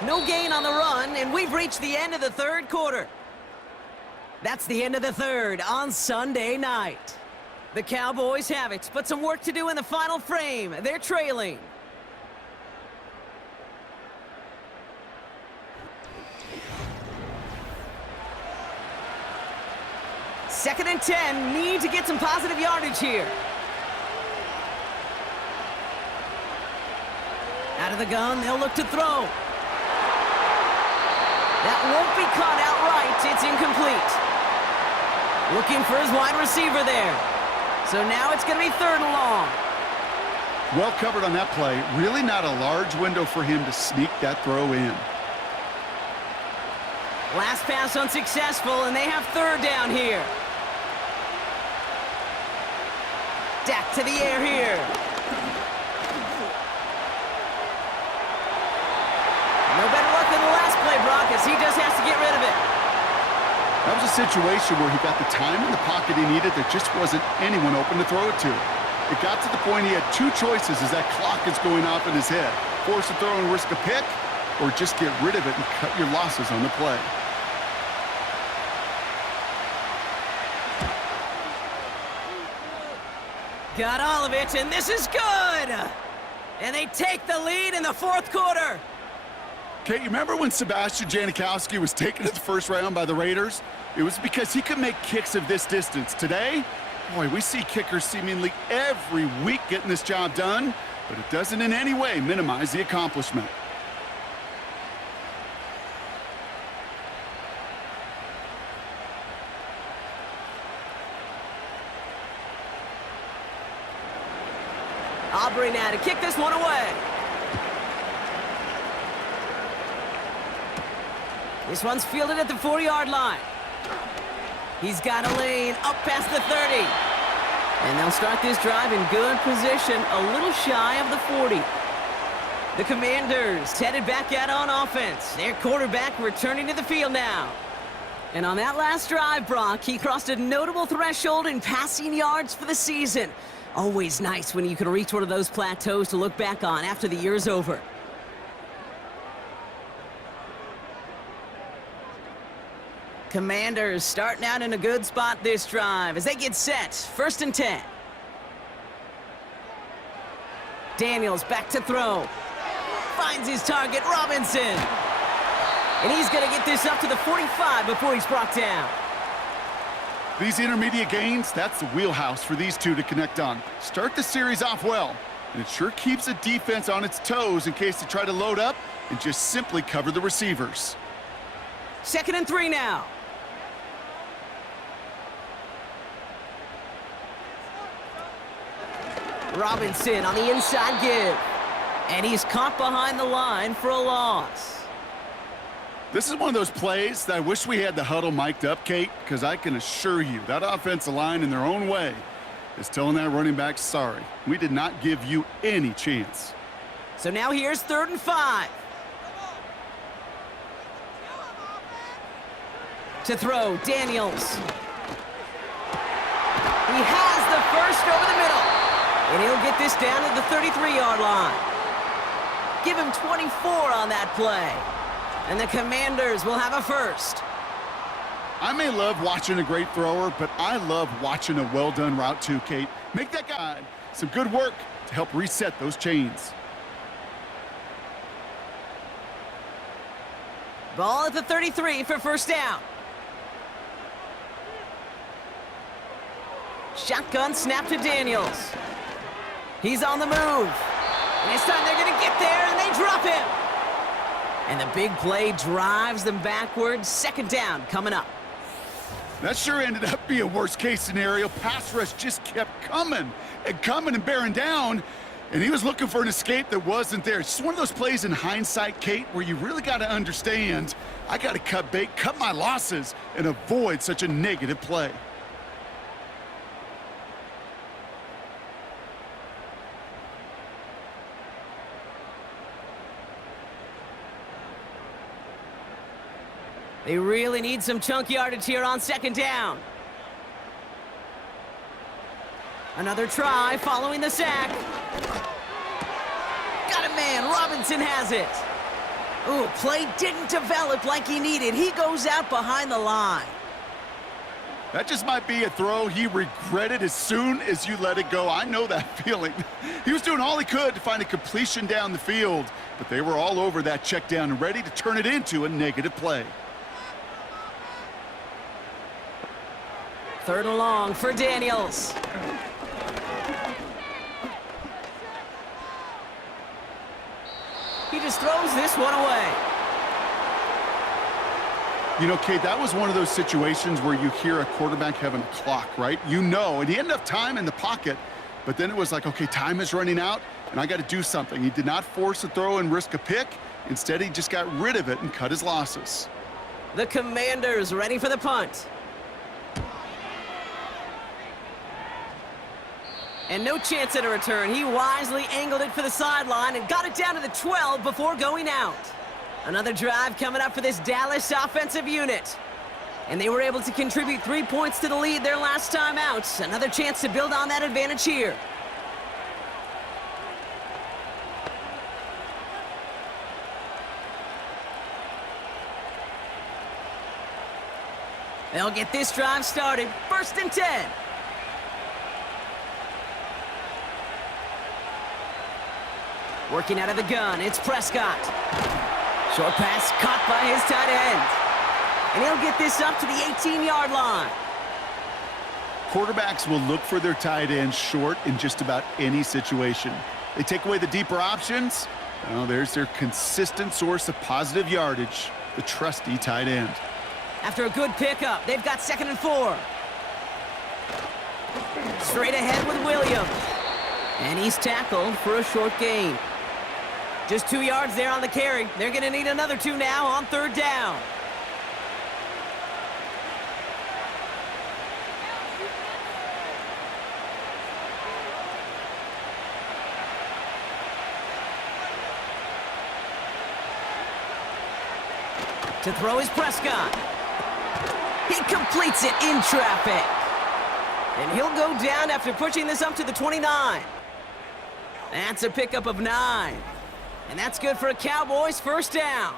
No gain on the run, and we've reached the end of the 3rd quarter. That's the end of the 3rd on Sunday night. The Cowboys have it, but some work to do in the final frame. They're trailing. Second and 10, need to get some positive yardage here. Out of the gun, they'll look to throw. That won't be caught outright. It's incomplete. Looking for his wide receiver there. So now it's going to be 3rd and long. Well covered on that play. Really not a large window for him to sneak that throw in. Last pass unsuccessful, and they have 3rd down here. Dak to the air here. No better luck than the last play, Brock, as he just has to get rid of it. That was a situation where he got the time in the pocket he needed. There just wasn't anyone open to throw it to. It got to the point he had 2 choices as that clock is going off in his head. Force a throw and risk a pick, or just get rid of it and cut your losses on the play. Got all of it, and this is good! And they take the lead in the 4th quarter. Okay, you remember when Sebastian Janikowski was taken in the 1st round by the Raiders? It was because he could make kicks of this distance. Today, boy, we see kickers seemingly every week getting this job done, but it doesn't in any way minimize the accomplishment. Aubrey now to kick this one away. This one's fielded at the 40-yard line. He's got a lane up past the 30. And they'll start this drive in good position, a little shy of the 40. The Commanders headed back out on offense. Their quarterback returning to the field now. And on that last drive, Brock, he crossed a notable threshold in passing yards for the season. Always nice when you can reach one of those plateaus to look back on after the year's over. Commanders starting out in a good spot this drive as they get set. 1st and 10. Daniels back to throw. Finds his target, Robinson. And he's going to get this up to the 45 before he's brought down. These intermediate gains, that's the wheelhouse for these two to connect on. Start the series off well, and it sure keeps the defense on its toes in case they try to load up and just simply cover the receivers. 2nd and 3 now. Robinson on the inside give. And he's caught behind the line for a loss. This is one of those plays that I wish we had the huddle mic'd up, Kate, because I can assure you that offensive line in their own way is telling that running back, sorry, we did not give you any chance. So now here's 3rd and 5. To throw, Daniels. He has the first over the middle. And he'll get this down to the 33-yard line. Give him 24 on that play. And the Commanders will have a first. I may love watching a great thrower, but I love watching a well-done route too, Kate. Make that guy some good work to help reset those chains. Ball at the 33 for first down. Shotgun snap to Daniels. He's on the move. And this time they're going to get there, and they drop him. And the big play drives them backwards. Second down coming up. That sure ended up being a worst-case scenario. Pass rush just kept coming and bearing down, and he was looking for an escape that wasn't there. It's just one of those plays in hindsight, Kate, where you really got to understand, I got to cut bait, cut my losses, and avoid such a negative play. They really need some chunk yardage here on second down. Another try following the sack. Got a man. Robinson has it. Ooh, play didn't develop like he needed. He goes out behind the line. That just might be a throw he regretted as soon as you let it go. I know that feeling. He was doing all he could to find a completion down the field, but they were all over that check down and ready to turn it into a negative play. Third and long for Daniels. He just throws this one away. You know, Kate, that was one of those situations where you hear a quarterback having a clock, right? You know, and he had enough time in the pocket, but then it was like, okay, time is running out, and I got to do something. He did not force a throw and risk a pick. Instead, he just got rid of it and cut his losses. The Commanders ready for the punt. And no chance at a return. He wisely angled it for the sideline and got it down to the 12 before going out. Another drive coming up for this Dallas offensive unit. And they were able to contribute 3 points to the lead their last time out. Another chance to build on that advantage here. They'll get this drive started. First and 10. Working out of the gun, it's Prescott. Short pass caught by his tight end. And he'll get this up to the 18-yard line. Quarterbacks will look for their tight end short in just about any situation. They take away the deeper options. Well, there's their consistent source of positive yardage, the trusty tight end. After a good pickup, they've got 2nd and 4. Straight ahead with Williams. And he's tackled for a short gain. Just 2 yards there on the carry. They're going to need another 2 now on third down. To throw is Prescott. He completes it in traffic. And he'll go down after pushing this up to the 29. That's a pickup of 9. And that's good for a Cowboys first down.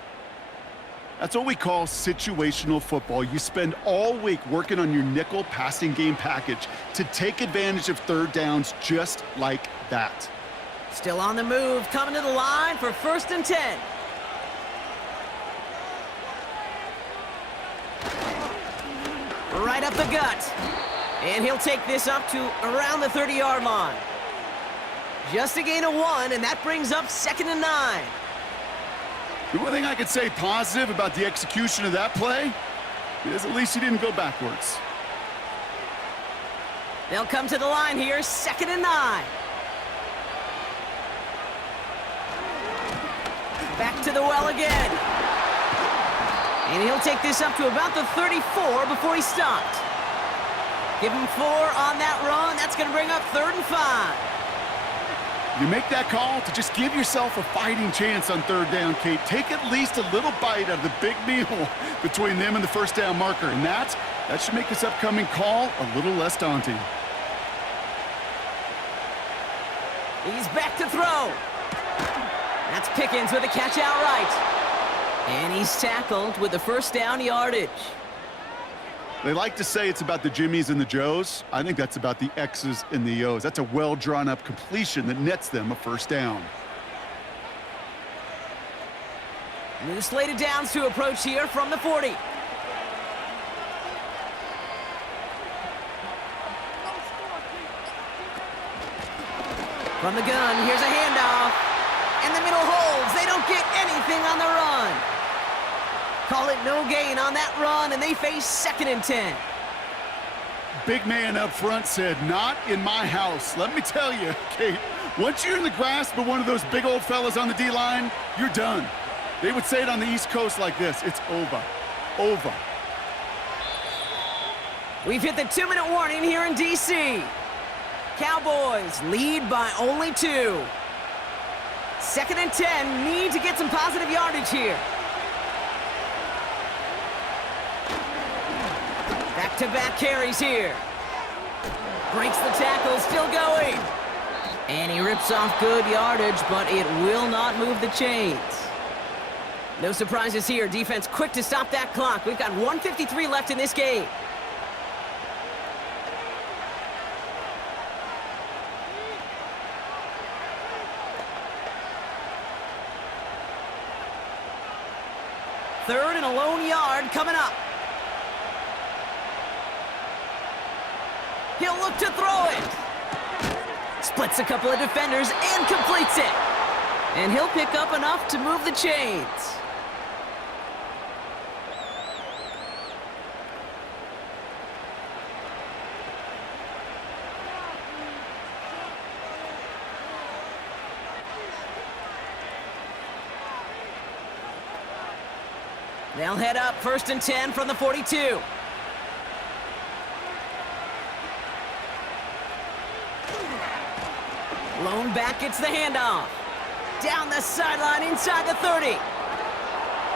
That's what we call situational football. You spend all week working on your nickel passing game package to take advantage of third downs just like that. Still on the move, coming to the line for first and 10. Right up the gut. And he'll take this up to around the 30-yard line. Just a gain of 1, and that brings up 2nd and 9. The one thing I could say positive about the execution of that play is at least he didn't go backwards. They'll come to the line here, 2nd and 9. Back to the well again. And he'll take this up to about the 34 before he stopped. Give him 4 on that run. That's going to bring up 3rd and 5. You make that call to just give yourself a fighting chance on third down, Kate. Take at least a little bite out of the big meal between them and the first down marker. And that should make this upcoming call a little less daunting. He's back to throw. That's Pickens with a catch outright. And he's tackled with the first down yardage. They like to say it's about the Jimmies and the Joes. I think that's about the X's and the O's. That's a well-drawn-up completion that nets them a first down. New slated downs to approach here from the 40. From the gun, here's a handoff. And the middle holds. They don't get anything on the run. Call it no gain on that run, and they face 2nd and 10. Big man up front said, not in my house. Let me tell you, Kate, once you're in the grasp of one of those big old fellas on the D-line, you're done. They would say it on the East Coast like this, it's over, over. We've hit the 2-minute warning here in D.C. Cowboys lead by only 2. 2nd and 10, need to get some positive yardage here. Back-to-back carries here. Breaks the tackle, still going. And he rips off good yardage, but it will not move the chains. No surprises here. Defense quick to stop that clock. We've got 1:53 left in this game. Third and a lone yard coming up. He'll look to throw it. Splits a couple of defenders and completes it. And he'll pick up enough to move the chains. They'll head up 1st and 10 from the 42. Lone back gets the handoff. Down the sideline inside the 30.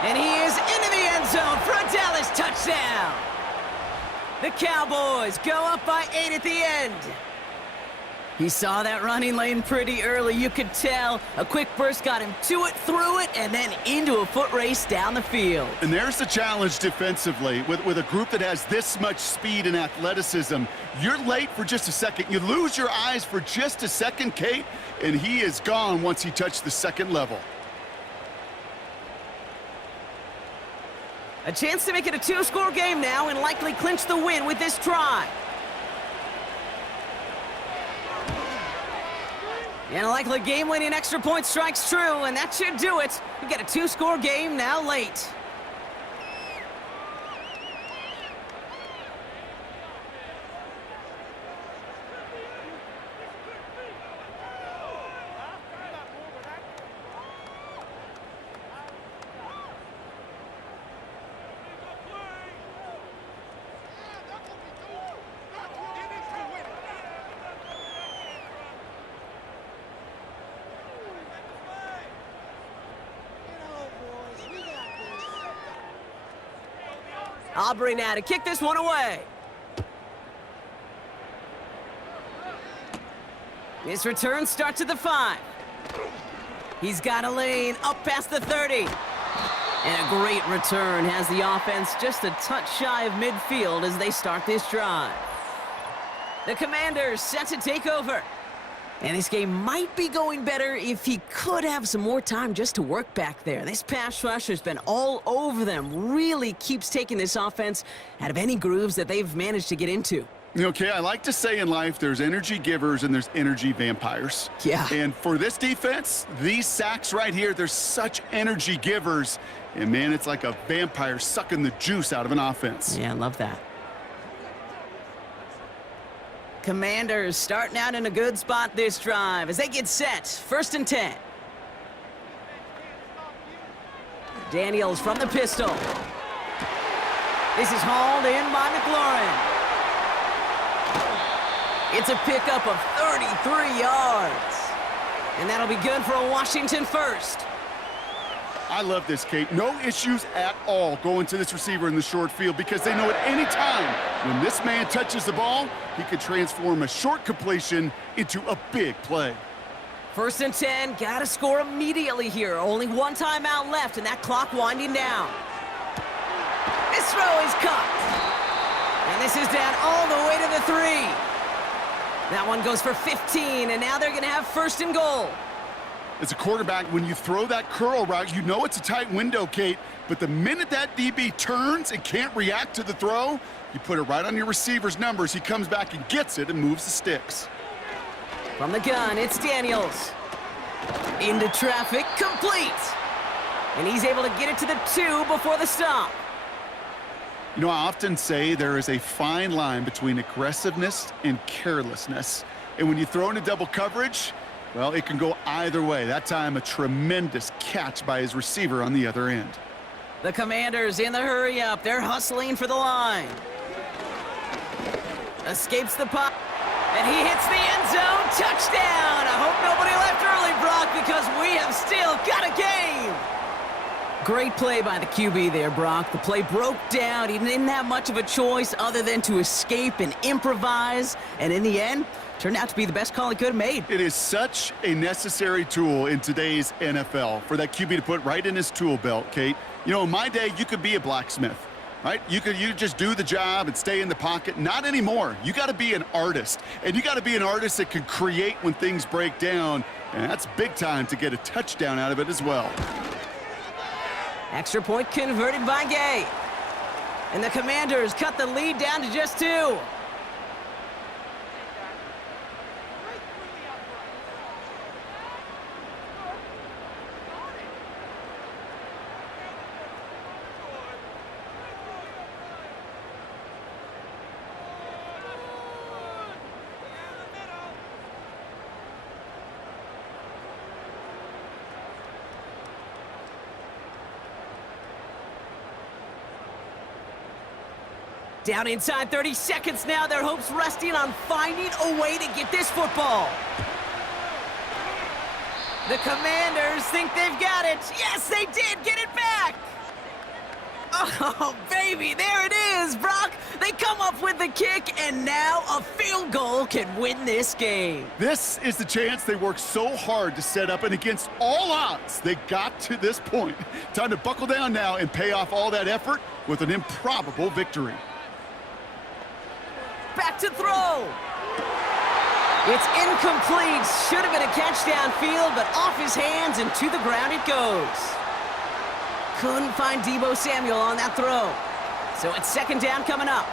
And he is into the end zone for a Dallas touchdown. The Cowboys go up by 8 at the end. He saw that running lane pretty early. You could tell a quick burst got him to it, through it, and then into a foot race down the field. And there's the challenge defensively. With a group that has this much speed and athleticism, you're late for just a second. You lose your eyes for just a second, Kate, and he is gone once he touched the second level. A chance to make it a 2-score game now and likely clinch the win with this try. And a likely game-winning extra point strikes true, and that should do it. We get a 2-score game now late. Aubrey now to kick this one away. His return starts at the 5. He's got a lane up past the 30. And a great return has the offense just a touch shy of midfield as they start this drive. The Commanders set to take over. And this game might be going better if he could have some more time just to work back there. This pass rush has been all over them. Really keeps taking this offense out of any grooves that they've managed to get into. Okay, I like to say in life there's energy givers and there's energy vampires. Yeah. And for this defense, these sacks right here, they're such energy givers. And, man, it's like a vampire sucking the juice out of an offense. Yeah, I love that. Commanders starting out in a good spot this drive as they get set. 1st and 10. Daniels from the pistol. This is hauled in by McLaurin. It's a pickup of 33 yards. And that'll be good for a Washington first. I love this, Kate. No issues at all going to this receiver in the short field because they know at any time when this man touches the ball, he could transform a short completion into a big play. First and 10, gotta score immediately here. Only one timeout left, and that clock winding down. This throw is caught. And this is down all the way to the 3. That one goes for 15, and now they're gonna have first and goal. As a quarterback, when you throw that curl route, you know it's a tight window, Kate, but the minute that DB turns and can't react to the throw, you put it right on your receiver's numbers. He comes back and gets it and moves the sticks. From the gun, it's Daniels. Into traffic, complete. And he's able to get it to the 2 before the stop. You know, I often say there is a fine line between aggressiveness and carelessness. And when you throw into double coverage, well, it can go either way. That time, a tremendous catch by his receiver on the other end. The Commanders in the hurry-up. They're hustling for the line. Escapes the pop. And he hits the end zone. Touchdown! I hope nobody left early, Brock, because we have still got a game. Great play by the QB there, Brock. The play broke down. He didn't have much of a choice other than to escape and improvise. And in the end, turned out to be the best call he could have made. It is such a necessary tool in today's NFL for that QB to put right in his tool belt, Kate. You know, in my day, you could be a blacksmith, right? You just do the job and stay in the pocket. Not anymore. You got to be an artist, and you got to be an artist that can create when things break down, and that's big time to get a touchdown out of it as well. Extra point converted by Gay. And the Commanders cut the lead down to just 2. Down inside 30 seconds now. Their hopes resting on finding a way to get this football. The Commanders think they've got it. Yes, they did get it back. Oh, baby, there it is, Brock. They come up with the kick, and now a field goal can win this game. This is the chance they worked so hard to set up, and against all odds, they got to this point. Time to buckle down now and pay off all that effort with an improbable victory. Back to throw. It's incomplete. Should have been a catch downfield, but off his hands and to the ground it goes. Couldn't find Deebo Samuel on that throw. So it's second down coming up.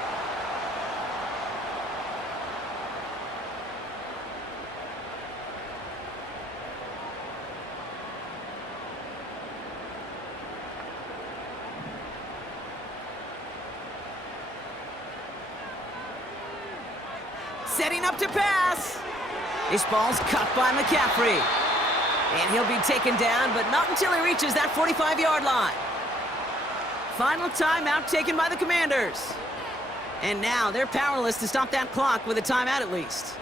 Setting up to pass. This ball's cut by McCaffrey. And he'll be taken down, but not until he reaches that 45-yard line. Final timeout taken by the Commanders. And now they're powerless to stop that clock with a timeout at least.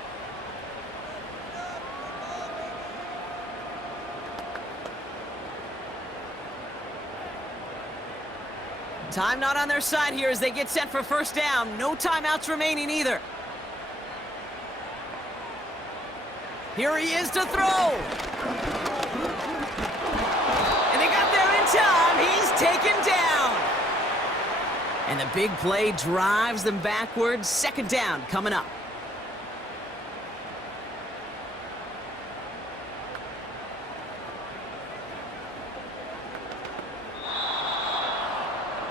Time not on their side here as they get set for first down. No timeouts remaining either. Here he is to throw. And they got there in time. He's taken down. And the big play drives them backwards. Second down coming up.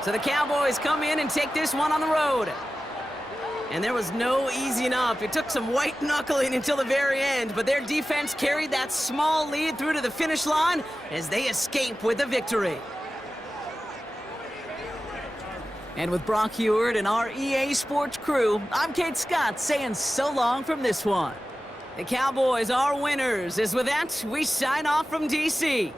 So the Cowboys come in and take this one on the road. And there was no easing up. It took some white knuckling until the very end, but their defense carried that small lead through to the finish line as they escape with the victory. And with Brock Heward and our EA Sports crew, I'm Kate Scott saying so long from this one. The Cowboys are winners, as with that, we sign off from DC.